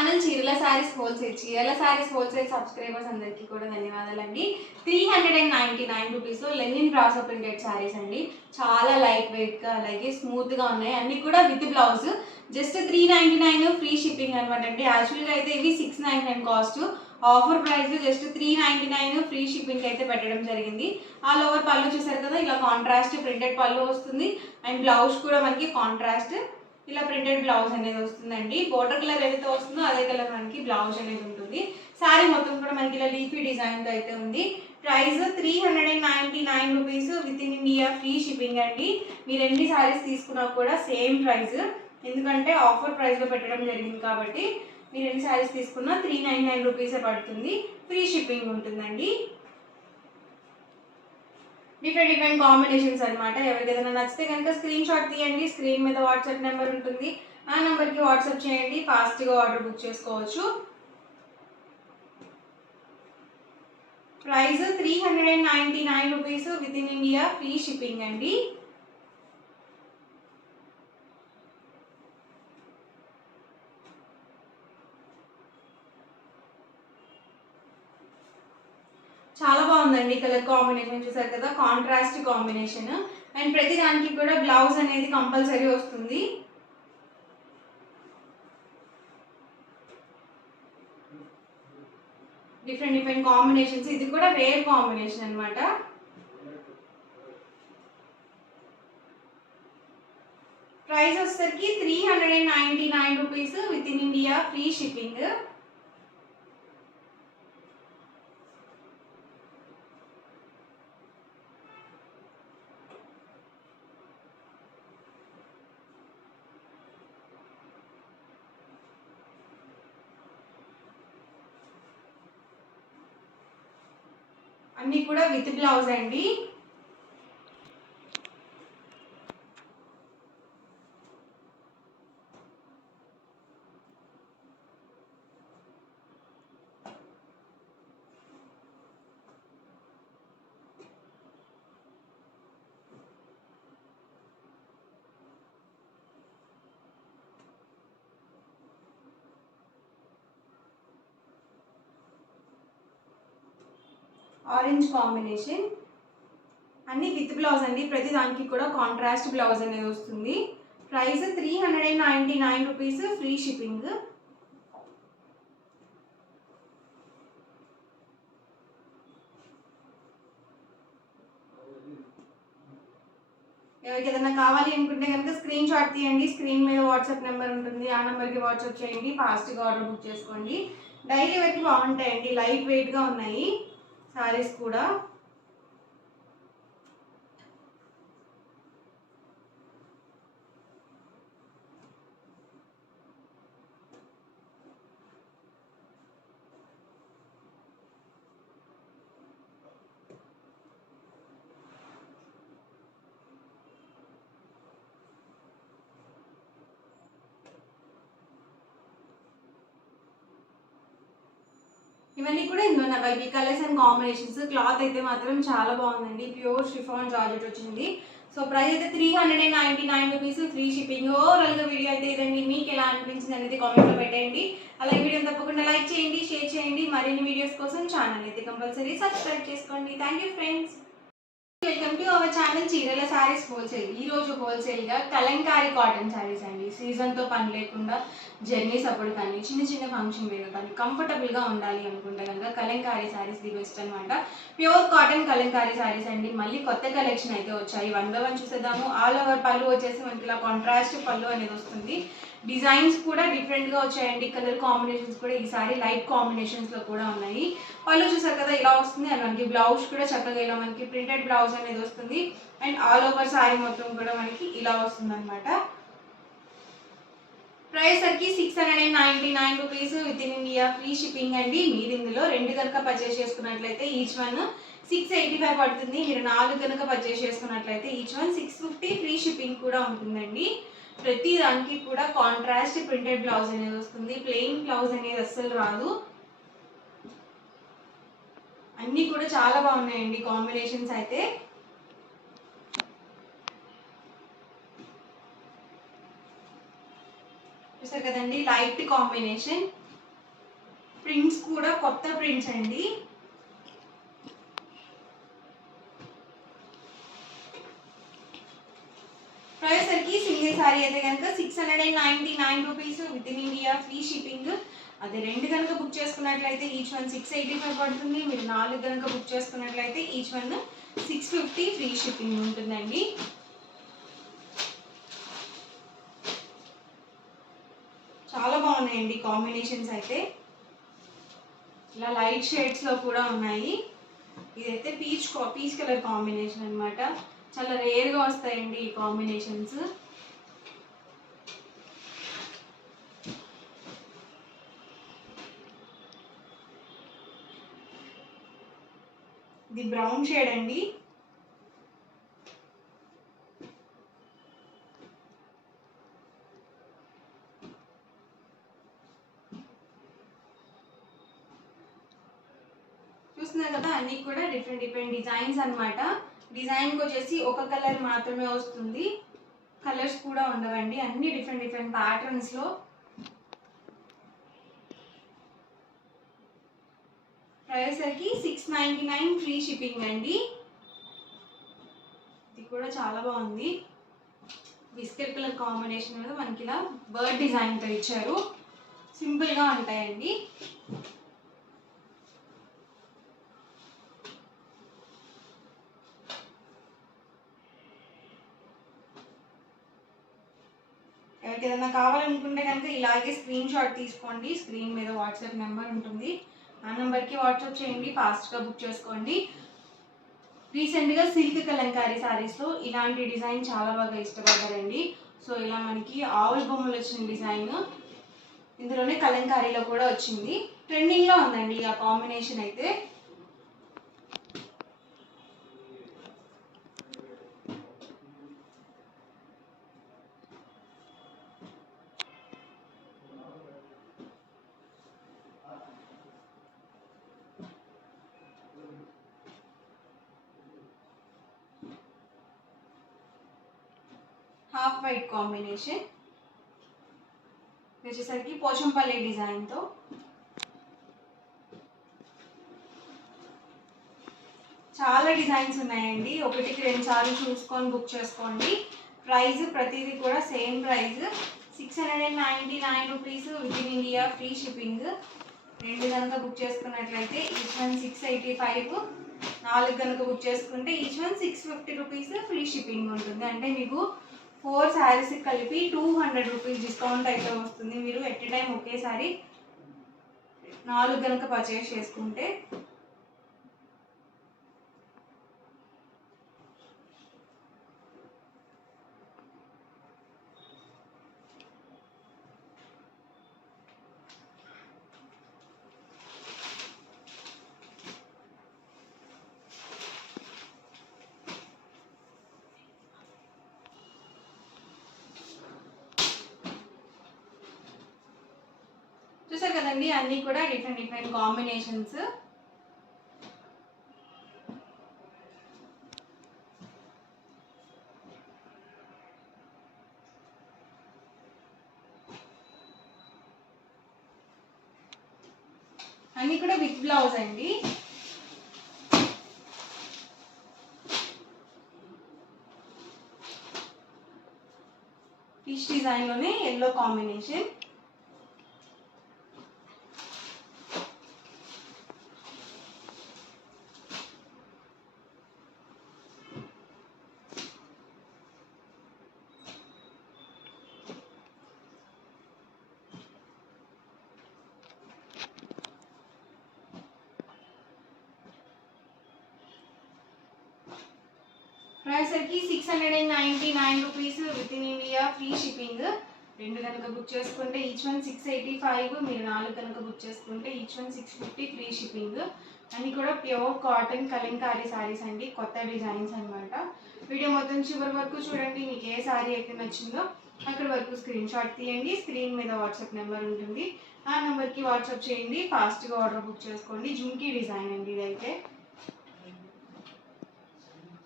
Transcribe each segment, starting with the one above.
Channel చీరల saris wholesale subscribers అందరికీ కూడా ధన్యవాదాలండి. 399 రూపీస్లో లెనిన్ బ్రాసో ప్రింటెడ్ సారీస్ అండి. చాలా లైట్ వెయిట్గా అలాగే స్మూత్గా ఉన్నాయి. అన్నీ కూడా with blouse. Just 399 free shipping అనమాట అండి. యాక్చువల్గా అయితే ఇవి 699 cost. Offer price just 399 free shipping అయితే పెట్టడం జరిగింది. ఆల్ ఓవర్ పళ్ళు చూసారు కదా, ఇలా కాంట్రాస్ట్ ప్రింటెడ్ పళ్ళు వస్తుంది. అండ్ బ్లౌజ్ కూడా మనకి కాంట్రాస్ట్ ఇలా ప్రింటెడ్ బ్లౌజ్ అనేది వస్తుందండి. బోర్డర్ కలర్ ఏదైతే వస్తుందో అదే కలర్ మనకి బ్లౌజ్ అనేది ఉంటుంది. శారీ మొత్తం కూడా మనకి ఇలా లీఫీ డిజైన్తో అయితే ఉంది. Price 399 rupees with in India free shipping అండి. మీరు ఎన్ని శారీస్ తీసుకున్నా కూడా సేమ్ ప్రైస్, ఎందుకంటే ఆఫర్ ప్రైస్లో పెట్టడం జరిగింది కాబట్టి మీరు ఎన్ని శారీస్ తీసుకున్నా 399 రూపీసే పడుతుంది. ఫ్రీ షిప్పింగ్ ఉంటుందండి. డిఫరెంట్ కాంబినేషన్స్ అనమాట. ఎవరికి ఏదైనా నచ్చితే కనుక స్క్రీన్ షాట్ తీయండి. స్క్రీన్ మీద వాట్సాప్ నెంబర్ ఉంటుంది, ఆ నెంబర్కి వాట్సాప్ చేయండి. ఫాస్ట్గా ఆర్డర్ బుక్ చేసుకోవచ్చు. Price 399 rupees with in India free shipping అండి. చాలా బాగుందండి కలర్ కాంబినేషన్. చూసారు కదా, కాంట్రాస్ట్ కాంబినేషన్. అండ్ ప్రతి దానికి కూడా బ్లౌజ్ అనేది కంపల్సరీ వస్తుంది. Different combinations. ఇది కూడా రేర్ కాంబినేషన్ అనమాట. ప్రైస్ వచ్చేసరికి 399 rupees with in India free shipping. అన్నీ కూడా విత్ బ్లౌజ్ అండి. Orange combination. అన్ని విత్ బ్లౌజ్ అండి. ప్రతి దానికి కూడా కాంట్రాస్ట్ బ్లౌజ్ అనేది వస్తుంది. Price 399 rupees free shipping. ఎవరికి ఏదైనా కావాలి అనుకుంటే కనుక స్క్రీన్ షాట్ తీయండి. స్క్రీన్ మీద వాట్సాప్ నెంబర్ ఉంటుంది, ఆ నెంబర్కి వాట్సాప్ చేయండి. ఫాస్ట్గా ఆర్డర్ బుక్ చేసుకోండి. డైలీ వేర్కి బాగుంటాయండి. లైట్ వెయిట్గా ఉన్నాయి సారీస్ కూడా. ఇవన్నీ కూడా ఇందులో available colours and combinations. Cloth అయితే మాత్రం చాలా బాగుందండి. ప్యూర్ షిఫాన్ జార్జెట్ వచ్చింది. సో ప్రైస్ అయితే 399 రూపీస్ ఫ్రీ షిప్పింగ్. ఓవరాల్గా వీడియో అయితే ఇదండి. మీకు ఎలా అనిపించింది అనేది కామెంట్లో పెట్టండి. అలాగే వీడియోని తప్పకుండా లైక్ చేయండి, షేర్ చేయండి. మరిన్ని వీడియోస్ కోసం ఛానల్ అయితే కంపల్సరీ సబ్స్క్రైబ్ చేసుకోండి. Thank you friends. Welcome to our channel చీరల సారీస్ హోల్సేల్. ఈరోజు హోల్సేల్గా కలంకారీ కాటన్ సారీస్ అండి. సీజన్తో పని లేకుండా జర్నీస్ అప్పుడు కానీ చిన్న ఫంక్షన్ మీద కానీ కంఫర్టబుల్గా ఉండాలి అనుకుంటే కనుక కలంకారీ సారీస్ ది బెస్ట్ అనమాట. ప్యూర్ కాటన్ కలంకారీ సారీస్ అండి. మళ్ళీ కొత్త కలెక్షన్ అయితే వచ్చాయి. వన్ బై వన్ చూసేద్దాము. ఆల్ ఓవర్ పళ్ళు వచ్చేసి మనకి ఇలా కాంట్రాస్ట్ పళ్ళు అనేది వస్తుంది. డిజైన్స్ కూడా డిఫరెంట్గా వచ్చాయండి. కలర్ కాంబినేషన్స్ కూడా ఈసారి లైట్ కాంబినేషన్స్లో కూడా ఉన్నాయి. పళ్ళు చూసారు కదా ఇలా వస్తుంది. అండ్ మనకి బ్లౌజ్ కూడా చక్కగా ఇలా మనకి ప్రింటెడ్ బ్లౌజ్ అనేది వస్తుంది. అండ్ ఆల్ ఓవర్ సారీ మొత్తం కూడా మనకి ఇలా వస్తుంది అనమాట. ప్రైస్ వచ్చి 699 rupees with in India free shipping అండి. మీరు ఇందులో 2 కనుక పర్చేస్ చేసుకున్నట్లయితే ఈచ్ వన్ 685 పడుతుంది. మీరు 4 కనుక పర్చేస్ చేసుకున్నట్లయితే ఈచ్ వన్ 650 ఫ్రీ షిప్పింగ్ కూడా ఉంటుందండి. ప్రతి దానికి కూడా కాంట్రాస్ట్ ప్రింటెడ్ బ్లౌజ్ అనేది వస్తుంది. ప్లెయిన్ బ్లౌజ్ అనేది అస్సలు రాదు. అన్నీ కూడా చాలా బాగున్నాయండి కాంబినేషన్స్ అయితే. చూసారు కదండి, లైట్ కాంబినేషన్. ప్రింట్స్ కూడా కొత్త ప్రింట్స్ అండి. ప్రైస్ సరికి సింగిల్ సారీ అయితే కనుక 699 rupees with in India, free shipping. అదే 2 కనుక బుక్ చేసుకున్నట్లయితే ఈచ్ వన్ 685 పడుతుంది. మీరు 4 కనుక బుక్ చేసుకున్నట్లయితే ఈచ్ వన్ 650 ఫ్రీ షిప్పింగ్ ఉంటుందండి. చాలా బాగున్నాయండి కాంబినేషన్స్ అయితే. ఇలా లైట్ షేడ్స్లో కూడా ఉన్నాయి. ఇదైతే పీచ్ కలర్ కాంబినేషన్ అనమాట. చాలా రేర్గా వస్తాయండి ఈ కాంబినేషన్స్. ఇది బ్రౌన్ షేడ్ అండి. చూస్తున్నారు కదా, అన్నీ కూడా డిఫరెంట్ డిజైన్స్ అనమాట. డిజైన్కి వచ్చేసి ఒక కలర్ మాత్రమే వస్తుంది, కలర్స్ కూడా ఉండవండి. అన్ని డిఫరెంట్ ప్యాటర్న్స్లో. ప్రైస్ సరికి 699 ఫ్రీ షిప్పింగ్ అండి. ఇది కూడా చాలా బాగుంది. బిస్కెట్ కలర్ కాంబినేషన్ మీద మనకి ఇలా బర్డ్ డిజైన్తో ఇచ్చారు. సింపుల్గా ఉంటాయండి. ఎవరికి ఏదైనా కావాలనుకుంటే కనుక ఇలాగే స్క్రీన్ షాట్ తీసుకోండి. స్క్రీన్ మీద వాట్సాప్ నెంబర్ ఉంటుంది, ఆ నెంబర్కి వాట్సాప్ చేయండి. ఫాస్ట్గా బుక్ చేసుకోండి. రీసెంట్గా సిల్క్ కలంకారీ శారీస్లో ఇలాంటి డిజైన్ చాలా బాగా ఇష్టపడ్డారండి. సో ఇలా మనకి ఆవుల బొమ్మలు వచ్చిన డిజైన్ ఇందులోనే కలంకారీలో కూడా వచ్చింది. ట్రెండింగ్లో ఉందండి ఆ కాంబినేషన్ అయితే. హాఫ్ వైట్ కాంబినేషన్ వచ్చేసరికి పోచంపల్లి డిజైన్తో. చాలా డిజైన్స్ ఉన్నాయండి. 1-2 సార్లు చూసుకొని బుక్ చేసుకోండి. ప్రైస్ ప్రతిదీ కూడా same price 699 rupees with in India, free shipping. 2 కనుక బుక్ చేసుకున్నట్లయితే ఈచ్ వన్ 685. 4 కనుక బుక్ చేసుకుంటే each one 650 rupees free shipping ఉంటుంది. అంటే మీకు 4 శారీస్ కలిపి 200 రూపీస్ డిస్కౌంట్ అయితే వస్తుంది. మీరు ఎట్ ఎ టైం ఒకేసారి 4 కనుక పర్చేస్ చేసుకుంటే. చూసారు కదండి, అన్నీ కూడా డిఫరెంట్ కాంబినేషన్స్. అన్నీ కూడా విత్ బ్లౌజ్ అండి. పీచ్ డిజైన్లోనే ఎల్లో కాంబినేషన్. ప్రైస్ సరికి 699 rupees with in India, free shipping. 2 కనుక బుక్ చేసుకుంటే ఈచ్ వన్ 685. మీరు 4 కనుక బుక్ చేసుకుంటే ఈచ్ వన్ 650 ఫ్రీ షిప్పింగ్. అన్నీ కూడా ప్యూర్ కాటన్ కలంకారీ శారీస్ అండి, కొత్త డిజైన్స్ అనమాట. వీడియో మొత్తం చివరి వరకు చూడండి. మీకు ఏ శారీ అయితే నచ్చిందో అక్కడ వరకు స్క్రీన్ షాట్ తీయండి. స్క్రీన్ మీద వాట్సాప్ నెంబర్ ఉంటుంది, ఆ నెంబర్కి వాట్సాప్ చేయండి. ఫాస్ట్గా ఆర్డర్ బుక్ చేసుకోండి. జుంకీ డిజైన్ అండి ఇదైతే.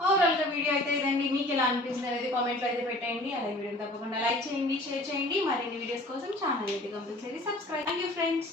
ఓవరాల్గా వీడియో అయితే ఇదండి. మీకు ఎలా అనిపిస్తుంది అనేది కామెంట్లో అయితే పెట్టండి. అలాగే వీడియోని తప్పకుండా లైక్ చేయండి, షేర్ చేయండి. మరిన్ని వీడియోస్ కోసం ఛానల్ అయితే compulsory subscribe. Thank you friends.